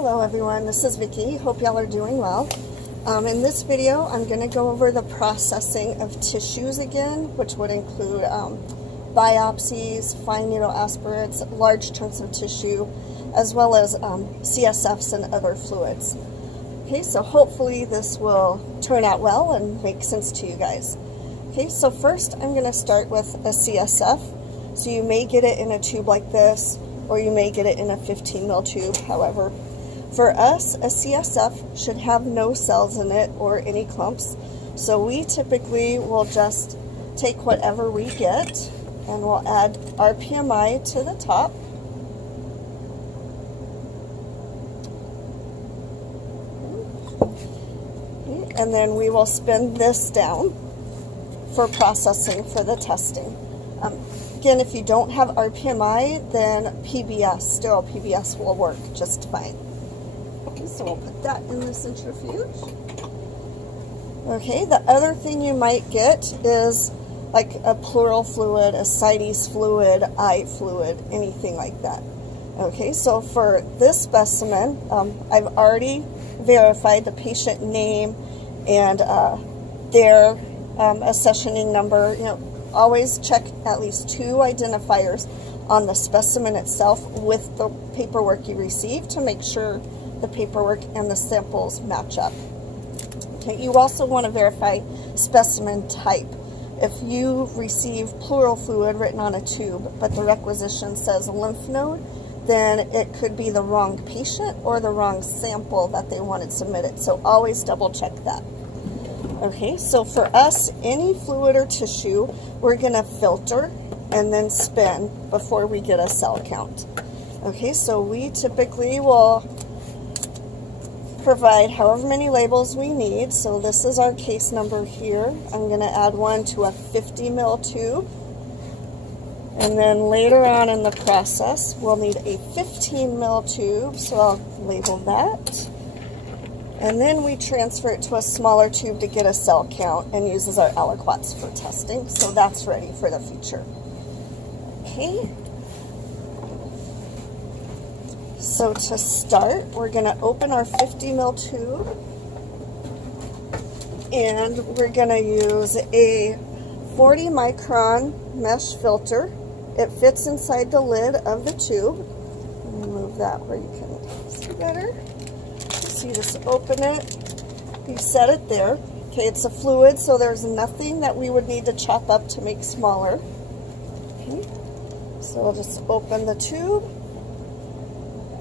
Hello everyone, this is Vicki. Hope y'all are doing well. In this video, I'm going to go over the processing of tissues again, which would include biopsies, fine needle aspirates, large chunks of tissue, as well as CSFs and other fluids. Okay, so hopefully this will turn out well and make sense to you guys. Okay, so first I'm going to start with a CSF. So you may get it in a tube like this, or you may get it in a 15 ml tube, however. For us, a CSF should have no cells in it or any clumps. So we typically will just take whatever we get and we'll add our PMI to the top. And then we will spin this down for processing for the testing. Again, if you don't have RPMI, then PBS, sterile PBS will work just fine. Okay, so we'll put that in the centrifuge. Okay, the other thing you might get is like a pleural fluid, a ascites fluid, eye fluid, anything like that. Okay, so for this specimen, I've already verified the patient name and their accessioning number. You know, always check at least 2 identifiers on the specimen itself with the paperwork you receive to make sure the paperwork and the samples match up. Okay, you also want to verify specimen type. If you receive pleural fluid written on a tube, but the requisition says lymph node, then it could be the wrong patient or the wrong sample that they wanted submitted. So always double check that. Okay, so for us, any fluid or tissue, we're going to filter and then spin before we get a cell count. Okay, so we typically will provide however many labels we need. So this is our case number here. I'm going to add one to a 50 ml tube. And then later on in the process, we'll need a 15 ml tube. So I'll label that. And then we transfer it to a smaller tube to get a cell count and uses our aliquots for testing. So that's ready for the future. Okay. So to start, we're going to open our 50 ml tube and we're going to use a 40 micron mesh filter. It fits inside the lid of the tube. Let me move that where you can see better. So you just open it, you set it there. Okay, it's a fluid, so there's nothing that we would need to chop up to make smaller. Okay, so we'll just open the tube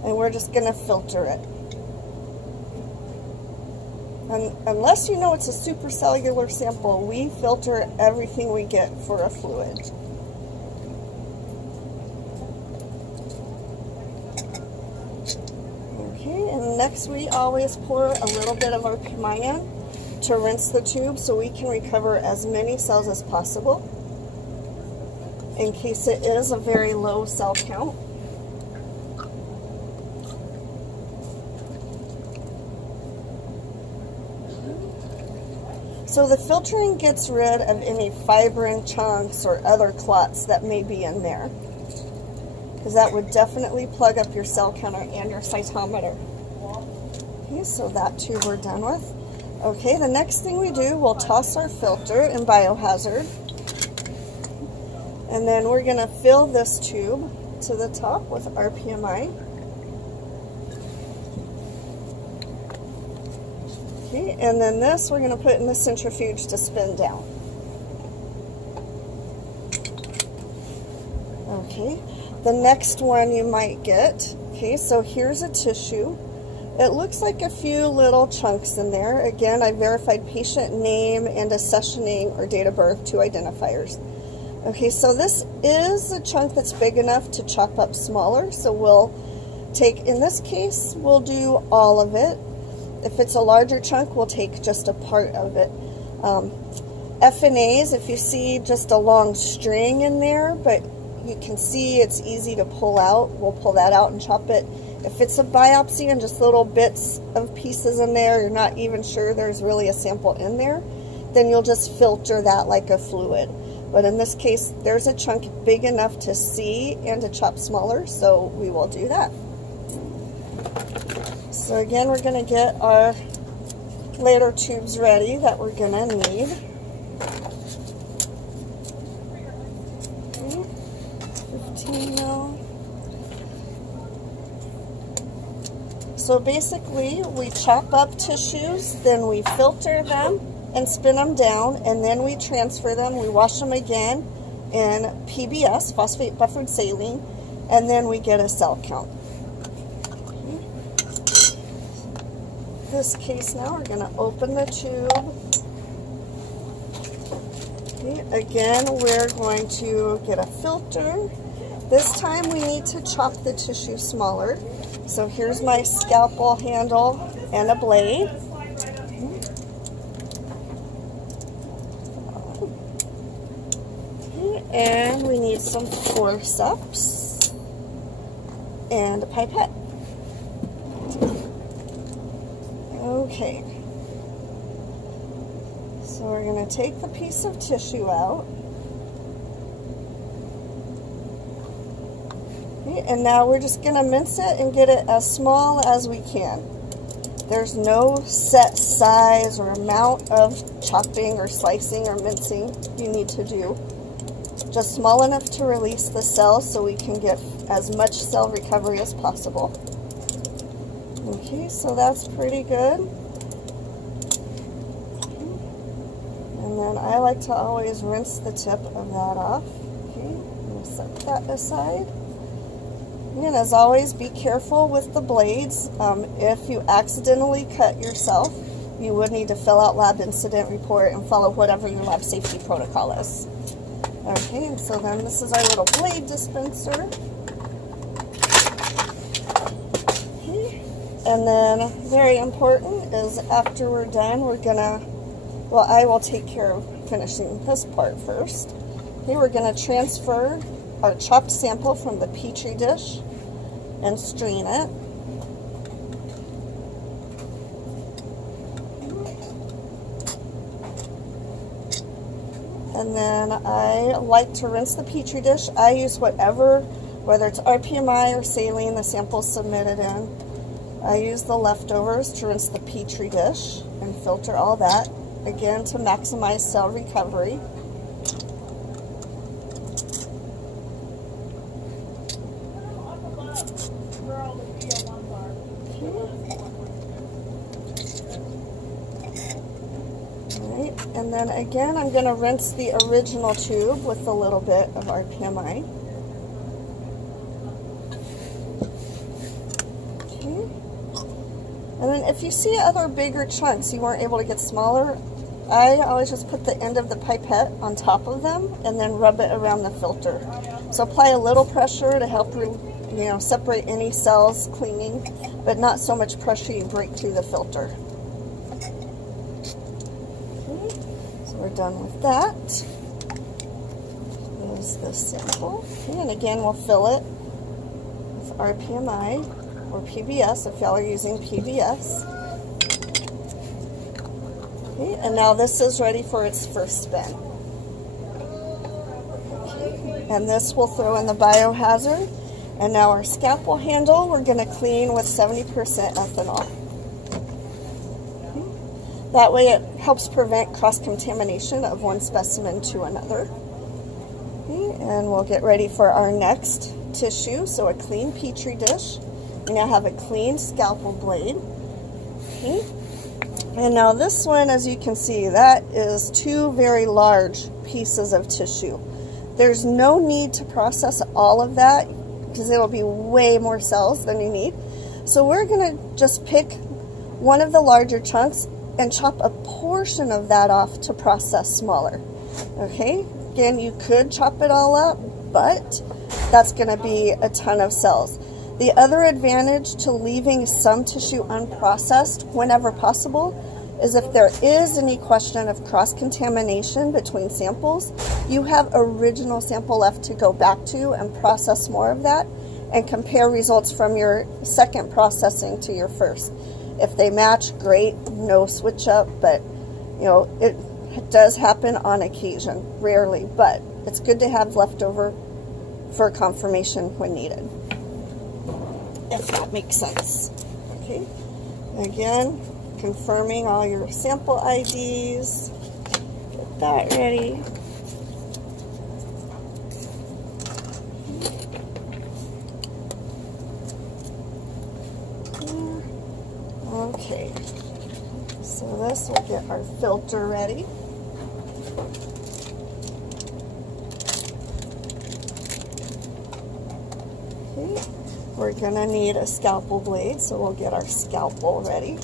and we're just going to filter it. And unless you know it's a supracellular sample, we filter everything we get for a fluid. Okay, and next we always pour a little bit of our PMI in to rinse the tube so we can recover as many cells as possible in case it is a very low cell count. So the filtering gets rid of any fibrin chunks or other clots that may be in there, because that would definitely plug up your cell counter and your cytometer. Okay, so that tube we're done with. Okay, the next thing we do, we'll toss our filter in Biohazard, and then we're going to fill this tube to the top with RPMI. Okay, and then this we're going to put in the centrifuge to spin down. Okay, the next one you might get, okay, so here's a tissue. It looks like a few little chunks in there. Again, I verified patient name and accessioning or date of birth, 2 identifiers. Okay, so this is a chunk that's big enough to chop up smaller, so we'll take, in this case, we'll do all of it. If it's a larger chunk, we'll take just a part of it. FNAs, if you see just a long string in there, but you can see it's easy to pull out, we'll pull that out and chop it. If it's a biopsy and just little bits of pieces in there, you're not even sure there's really a sample in there, then you'll just filter that like a fluid. But in this case, there's a chunk big enough to see and to chop smaller, so we will do that. So again, we're going to get our later tubes ready that we're going to need. Okay, 15 mil. So basically, we chop up tissues, then we filter them and spin them down, and then we transfer them. We wash them again in PBS, phosphate buffered saline, and then we get a cell count. This case now, we're going to open the tube. Okay, again, we're going to get a filter. This time we need to chop the tissue smaller. So here's my scalpel handle and a blade. Okay, and we need some forceps and a pipette. Okay, so we're going to take the piece of tissue out. Okay, and now we're just going to mince it and get it as small as we can. There's no set size or amount of chopping or slicing or mincing you need to do. Just small enough to release the cells so we can get as much cell recovery as possible. Okay, so that's pretty good. And then I like to always rinse the tip of that off. Okay, we'll set that aside. And as always, be careful with the blades. If you accidentally cut yourself, you would need to fill out lab incident report and follow whatever your lab safety protocol is. Okay, so then this is our little blade dispenser. And then, very important, is after we're done, we're gonna, well, I will take care of finishing this part first. Okay, we're gonna transfer our chopped sample from the Petri dish and strain it. And then I like to rinse the Petri dish. I use whatever, whether it's RPMI or saline the sample's submitted in. I use the leftovers to rinse the Petri dish and filter all that, again to maximize cell recovery. Alright, and then again I'm going to rinse the original tube with a little bit of RPMI. And then if you see other bigger chunks you weren't able to get smaller, I always just put the end of the pipette on top of them and then rub it around the filter. So apply a little pressure to help separate any cells cleaning, but not so much pressure you break through the filter. Okay, so we're done with that. There's the sample. Okay, and again we'll fill it with RPMI. Or PBS if y'all are using PBS. Okay, and now this is ready for its first spin. Okay, and this we'll throw in the biohazard. And now our scalpel handle we're going to clean with 70% ethanol. Okay. That way it helps prevent cross-contamination of one specimen to another. Okay, and we'll get ready for our next tissue, so a clean Petri dish. We now have a clean scalpel blade. Okay. And now this one, as you can see, that is 2 very large pieces of tissue. There's no need to process all of that because it'll be way more cells than you need. So we're going to just pick one of the larger chunks and chop a portion of that off to process smaller. Okay, again, you could chop it all up, but that's going to be a ton of cells. The other advantage to leaving some tissue unprocessed whenever possible is if there is any question of cross-contamination between samples, you have original sample left to go back to and process more of that and compare results from your second processing to your first. If they match, great, no switch up, but it does happen on occasion, rarely, but it's good to have leftover for confirmation when needed, if that makes sense. Okay, Again, confirming all your sample IDs. Get that ready. Okay, so this will get our filter ready. Okay, we're gonna need a scalpel blade, so we'll get our scalpel ready.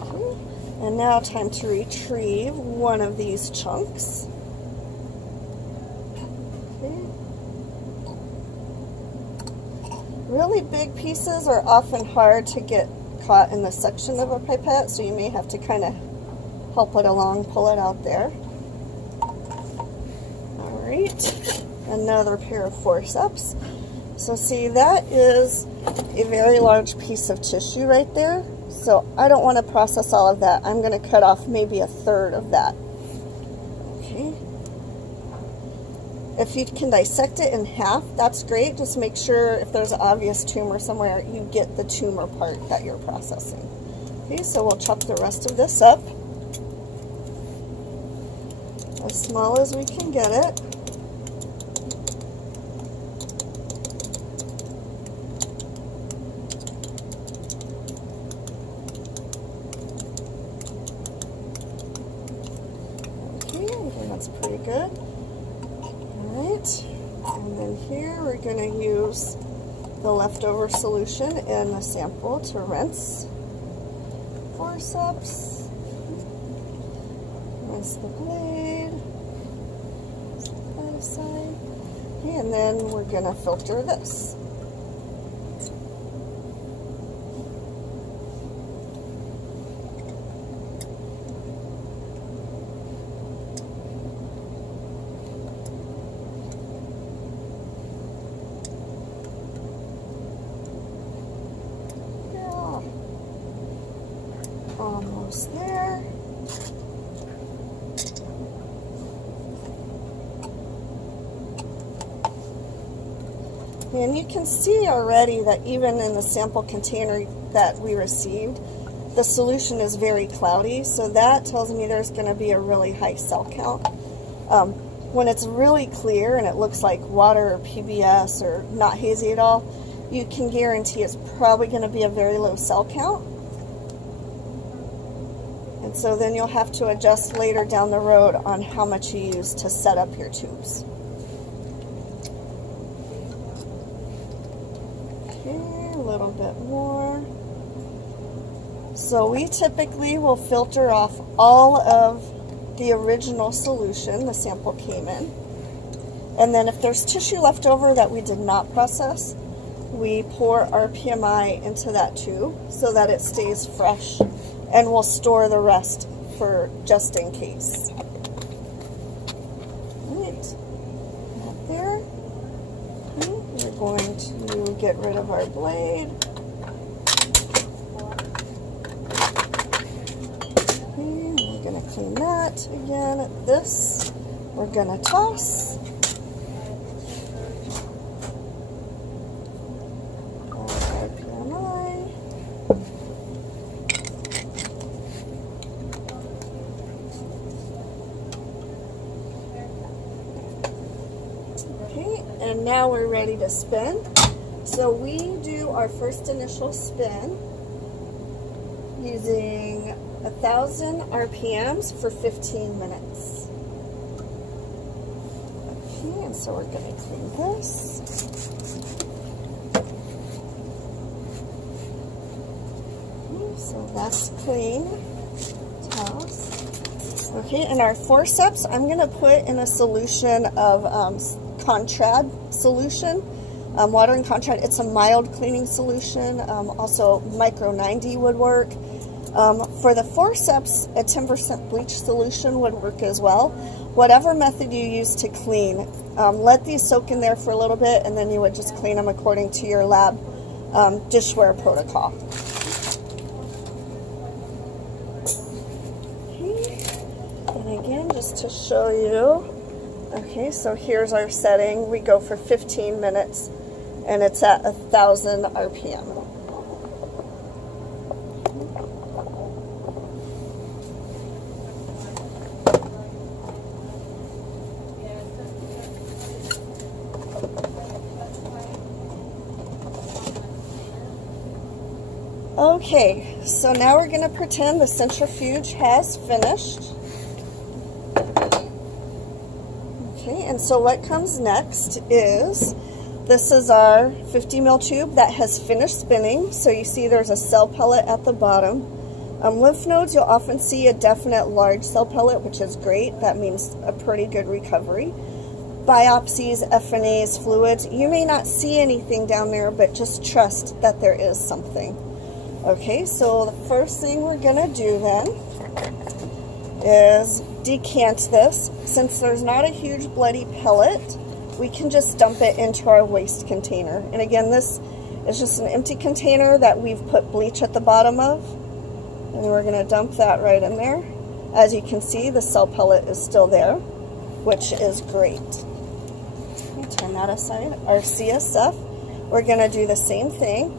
Okay, and now time to retrieve one of these chunks. Really big pieces are often hard to get caught in the suction of a pipette, so you may have to kind of help it along, pull it out there. Alright, another pair of forceps. So see, that is a very large piece of tissue right there, so I don't want to process all of that. I'm going to cut off maybe a third of that. Okay. If you can dissect it in half, that's great. Just make sure if there's an obvious tumor somewhere, you get the tumor part that you're processing. Okay, so we'll chop the rest of this up as small as we can get it. Okay, I think that's pretty good. And then here we're going to use the leftover solution in the sample to rinse. Forceps. Rinse the blade. Set that aside. Okay, and then we're going to filter this. Almost there. And you can see already that even in the sample container that we received, the solution is very cloudy, so that tells me there's going to be a really high cell count. When it's really clear and it looks like water or PBS or not hazy at all, you can guarantee it's probably going to be a very low cell count. And so then you'll have to adjust later down the road on how much you use to set up your tubes. Okay, a little bit more. So we typically will filter off all of the original solution the sample came in. And then if there's tissue left over that we did not process, we pour our PMI into that tube so that it stays fresh, and we'll store the rest for just in case. Right, that there. Okay. We're going to get rid of our blade. Okay. We're going to clean that again. This we're going to toss. And now we're ready to spin. So we do our first initial spin using 1,000 RPMs for 15 minutes. Okay, and so we're going to clean this. Okay, so that's clean. Toss. Okay, and our forceps, I'm going to put in a solution of Contrad solution, water and Contrad. It's a mild cleaning solution. Also Micro 90 would work. For the forceps, a 10% bleach solution would work as well. Whatever method you use to clean, let these soak in there for a little bit, and then you would just clean them according to your lab dishware protocol. Okay. And again, just to show you, Okay, so here's our setting. We go for 15 minutes and it's at 1,000 RPM. Okay, so now we're going to pretend the centrifuge has finished. Okay, and so what comes next is, this is our 50 ml tube that has finished spinning. So you see there's a cell pellet at the bottom. Lymph nodes, you'll often see a definite large cell pellet, which is great. That means a pretty good recovery. Biopsies, FNAs, fluids, you may not see anything down there, but just trust that there is something. Okay, so the first thing we're gonna do then is decant this. Since there's not a huge bloody pellet, we can just dump it into our waste container. And again, this is just an empty container that we've put bleach at the bottom of. And we're gonna dump that right in there. As you can see, the cell pellet is still there, which is great. Let me turn that aside. Our CSF, we're gonna do the same thing.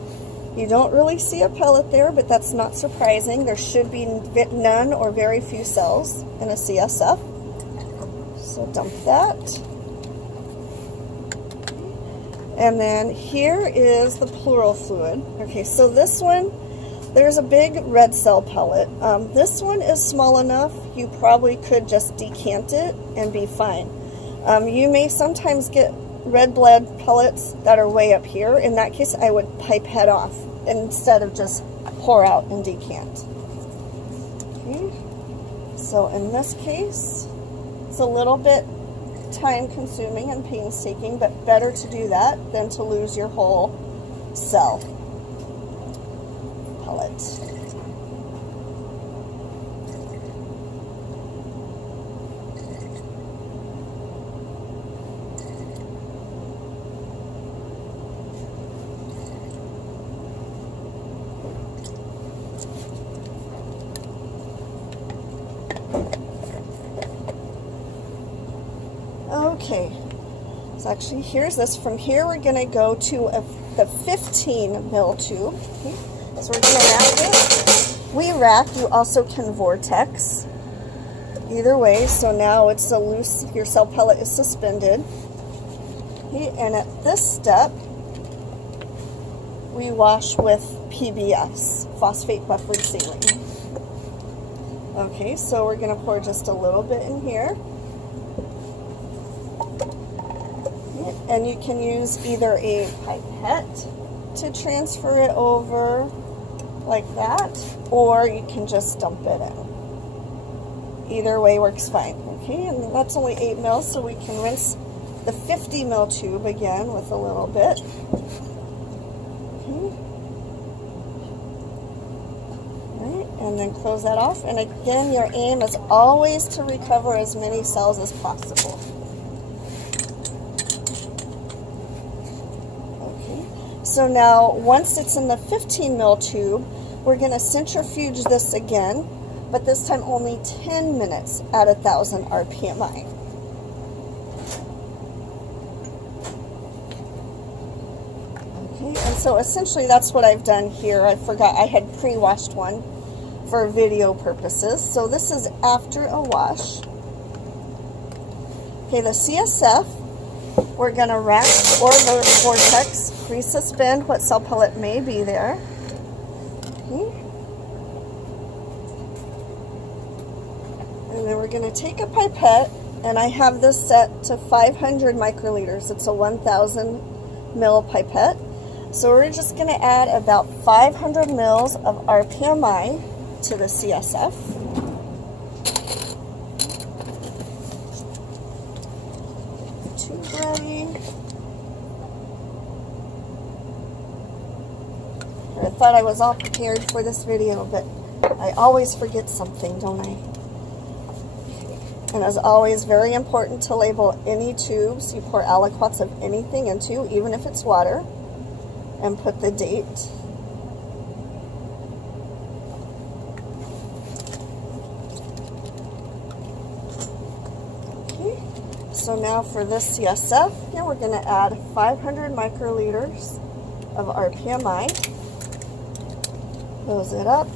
You don't really see a pellet there, but that's not surprising. There should be none or very few cells in a CSF. So dump that. And then here is the pleural fluid. Okay, so this one, there's a big red cell pellet. This one is small enough, you probably could just decant it and be fine. You may sometimes get red blood pellets that are way up here. In that case, I would pipette off instead of just pour out and decant. Okay. So in this case, it's a little bit time consuming and painstaking, but better to do that than to lose your whole cell pellet. Okay, so actually here's this. From here we're going to go to the 15 mil tube. Okay. So we're going to rack it. We rack, you also can vortex. Either way, so now it's a loose, your cell pellet is suspended. Okay. And at this step, we wash with PBS, phosphate buffered saline. Okay, so we're going to pour just a little bit in here. And you can use either a pipette to transfer it over like that, or you can just dump it in. Either way works fine. Okay, and that's only 8 mils, so we can rinse the 50 mil tube again with a little bit. Okay. All right, and then close that off. And again, your aim is always to recover as many cells as possible. So now, once it's in the 15 mil tube, we're going to centrifuge this again, but this time only 10 minutes at 1,000 RPMI. Okay, and so essentially that's what I've done here. I forgot I had pre-washed one for video purposes. So this is after a wash. Okay, the CSF, we're going to rack or vortex, resuspend what cell pellet may be there. Okay. And then we're going to take a pipette, and I have this set to 500 microliters. It's a 1,000 mil pipette. So we're just going to add about 500 mils of RPMI to the CSF. I thought I was all prepared for this video, but I always forget something, don't I? And as always, very important to label any tubes you pour aliquots of anything into, even if it's water, and put the date. Okay, so now for this CSF, yeah, we're going to add 500 microliters of RPMI. Close it up,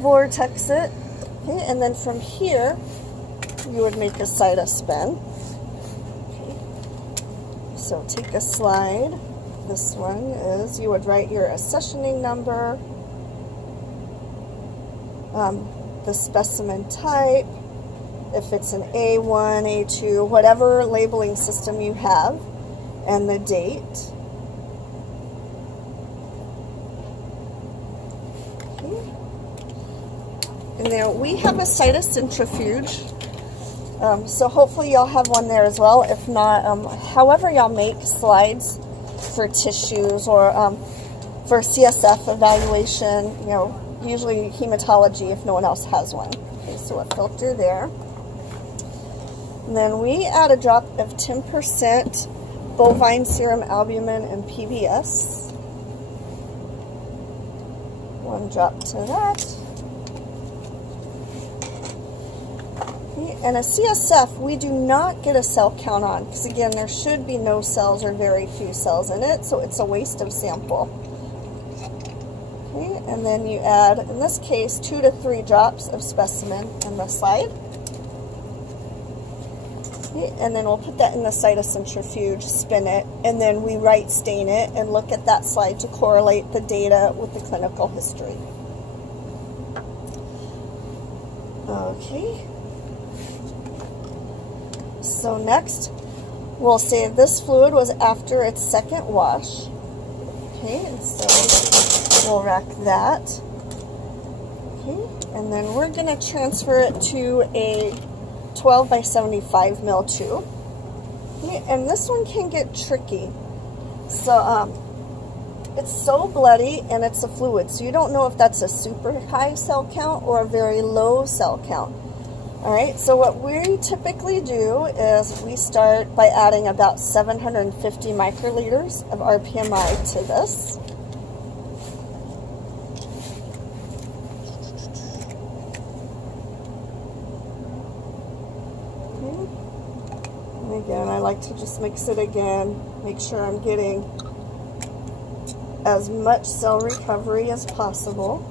vortex it, okay, and then from here, you would make a cytospin. Okay. So take a slide. This one is, you would write your accessioning number, the specimen type, if it's an A1, A2, whatever labeling system you have, and the date. Okay. And then we have a cytocentrifuge, so hopefully y'all have one there as well. If not, however y'all make slides for tissues or for CSF evaluation, you know, usually hematology if no one else has one. Okay, so a filter there. And then we add a drop of 10% bovine serum albumin and PBS. One drop to that. Okay, and a CSF, we do not get a cell count on, because again, there should be no cells or very few cells in it, so it's a waste of sample. Okay, and then you add, in this case, 2 to 3 drops of specimen in the slide. Okay, and then we'll put that in the cytocentrifuge, spin it, and then we right stain it and look at that slide to correlate the data with the clinical history. Okay. So next, we'll say this fluid was after its second wash. Okay, and so we'll rack that. Okay, and then we're going to transfer it to a 12 by 75 mil tube. Okay, and this one can get tricky. So it's so bloody and it's a fluid, so you don't know if that's a super high cell count or a very low cell count. All right, so what we typically do is we start by adding about 750 microliters of RPMI to this. Okay. And again, I like to just mix it again, make sure I'm getting as much cell recovery as possible.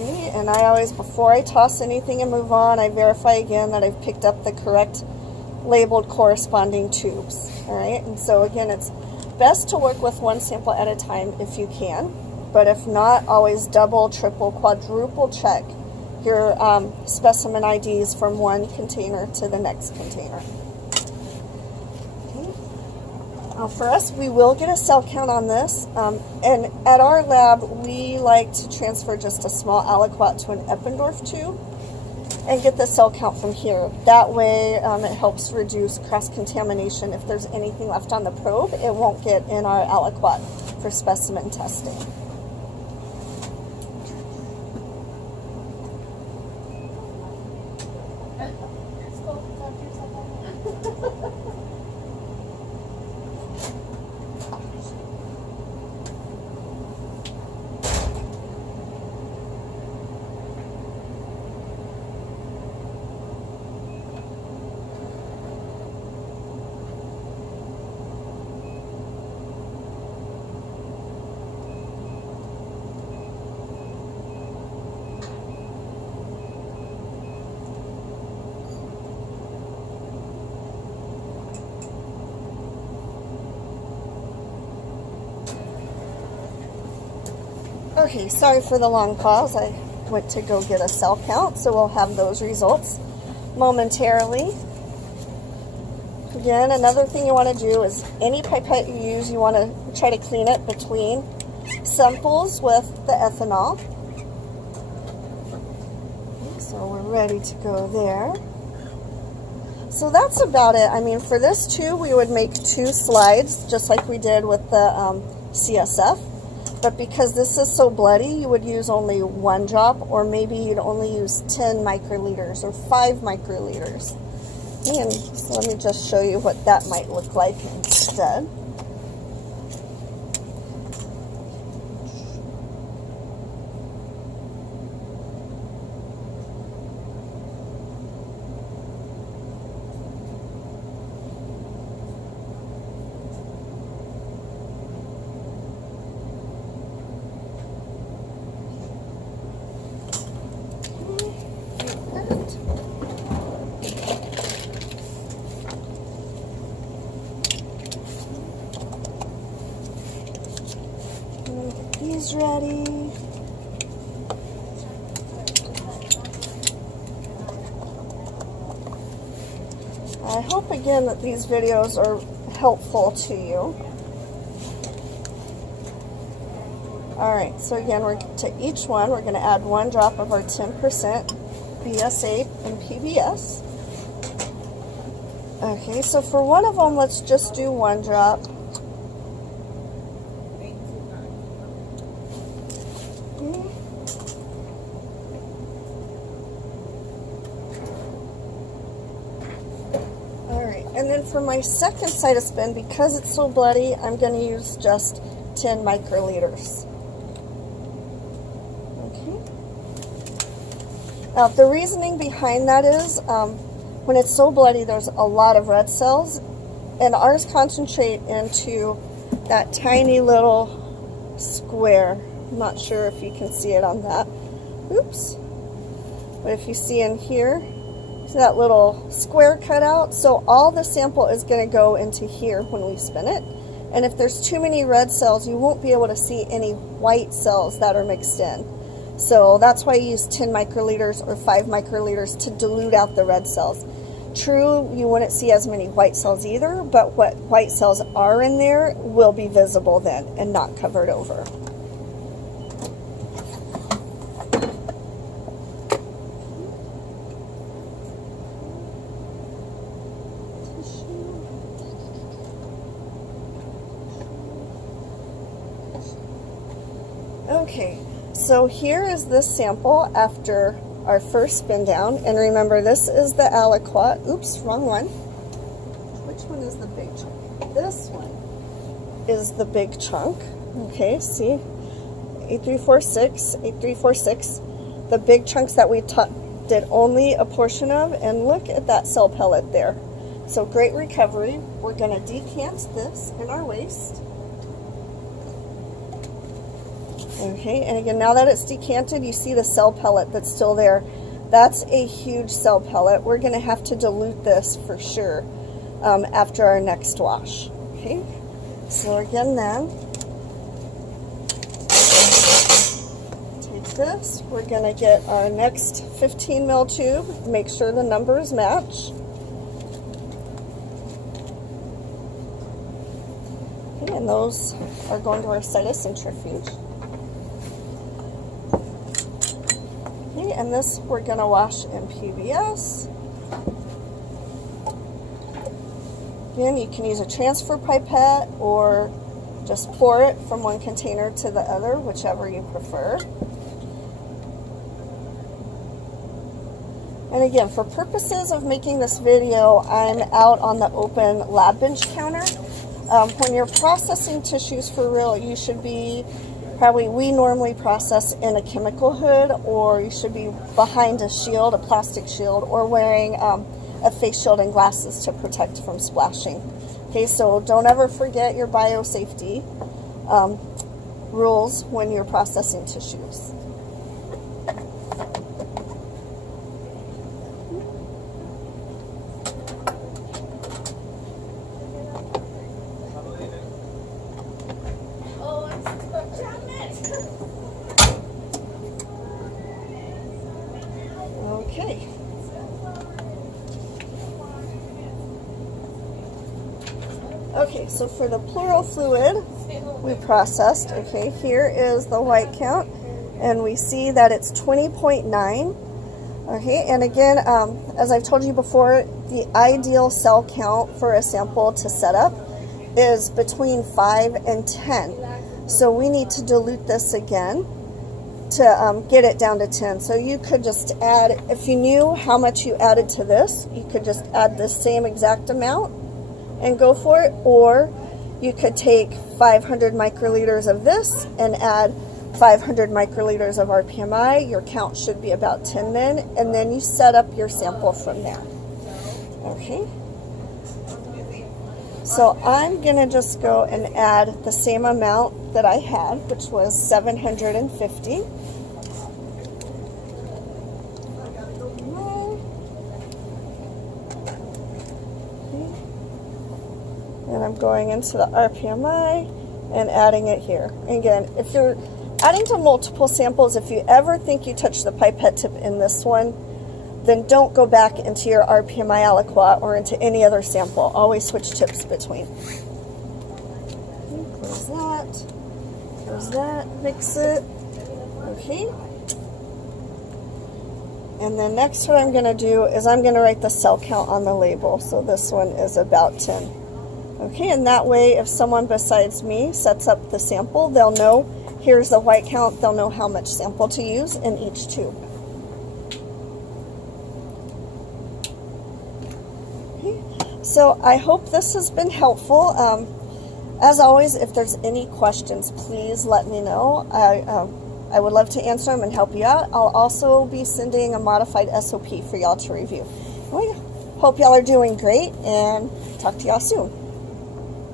Okay, and I always, before I toss anything and move on, I verify again that I've picked up the correct labeled corresponding tubes. All right, and so again, it's best to work with one sample at a time if you can, but if not, always double, triple, quadruple check your specimen IDs from one container to the next container. For us, we will get a cell count on this, and at our lab, we like to transfer just a small aliquot to an Eppendorf tube and get the cell count from here. That way, it helps reduce cross-contamination. If there's anything left on the probe, it won't get in our aliquot for specimen testing. Okay, sorry for the long pause. I went to go get a cell count, so we'll have those results momentarily. Again, another thing you want to do is any pipette you use, you want to try to clean it between samples with the ethanol. Okay, so we're ready to go there. So that's about it. I mean, for this too, we would make 2 slides, just like we did with the CSF. But because this is so bloody, you would use only 1 drop, or maybe you'd only use 10 microliters or 5 microliters. And so let me just show you what that might look like instead. is ready. I hope again that these videos are helpful to you. Alright, so again, to each one, we're going to add 1 drop of our 10% BS8 and PBS. Okay, so for one of them, let's just do 1 drop. Alright, and then for my second Cytospin, because it's so bloody, I'm going to use just 10 microliters. Now, the reasoning behind that is when it's so bloody, there's a lot of red cells, and ours concentrate into that tiny little square. I'm not sure if you can see it on that. Oops. But if you see in here, see that little square cut out? So all the sample is going to go into here when we spin it. And if there's too many red cells, you won't be able to see any white cells that are mixed in. So that's why I use 10 microliters or 5 microliters to dilute out the red cells. True, you wouldn't see as many white cells either, but what white cells are in there will be visible then and not covered over. Okay. So here is this sample after our first spin down, and remember this is the aliquot. Oops, wrong one. Which one is the big chunk? This one is the big chunk. Okay, see? 8346, 8346. The big chunks that we did only a portion of, and look at that cell pellet there. So great recovery. We're going to decant this in our waste. Okay, and again, now that it's decanted, you see the cell pellet that's still there. That's a huge cell pellet. We're going to have to dilute this for sure after our next wash. Okay, so again then, take this. We're going to get our next 15 ml tube. Make sure the numbers match. Okay, and those are going to our cytocentrifuge. And this we're going to wash in PBS. Again, you can use a transfer pipette or just pour it from one container to the other, whichever you prefer. And again, for purposes of making this video, I'm out on the open lab bench counter. When you're processing tissues for real, you should be we normally process in a chemical hood, or you should be behind a shield, a plastic shield, or wearing a face shield and glasses to protect from splashing. Okay, so don't ever forget your biosafety rules when you're processing tissues. Okay. Okay, so for the pleural fluid we processed, okay, here is the white count, and we see that it's 20.9. Okay, and again, as I've told you before, the ideal cell count for a sample to set up is between 5 and 10. So we need to dilute this again to get it down to 10. So you could just add, if you knew how much you added to this, you could just add the same exact amount and go for it, or you could take 500 microliters of this and add 500 microliters of RPMI. Your count should be about 10 then, and then you set up your sample from there. Okay. So I'm going to just go and add the same amount that I had, which was 750. And I'm going into the RPMI and adding it here. Again, if you're adding to multiple samples, if you ever think you touched the pipette tip in this one, then don't go back into your RPMI aliquot or into any other sample. Always switch tips between. Close that. Close that. Mix it. Okay. And then next what I'm going to do is I'm going to write the cell count on the label. So this one is about 10. Okay, and that way if someone besides me sets up the sample, they'll know here's the white count, they'll know how much sample to use in each tube. So I hope this has been helpful. As always, if there's any questions, please let me know. I would love to answer them and help you out. I'll also be sending a modified SOP for y'all to review. Well, hope y'all are doing great, and talk to y'all soon.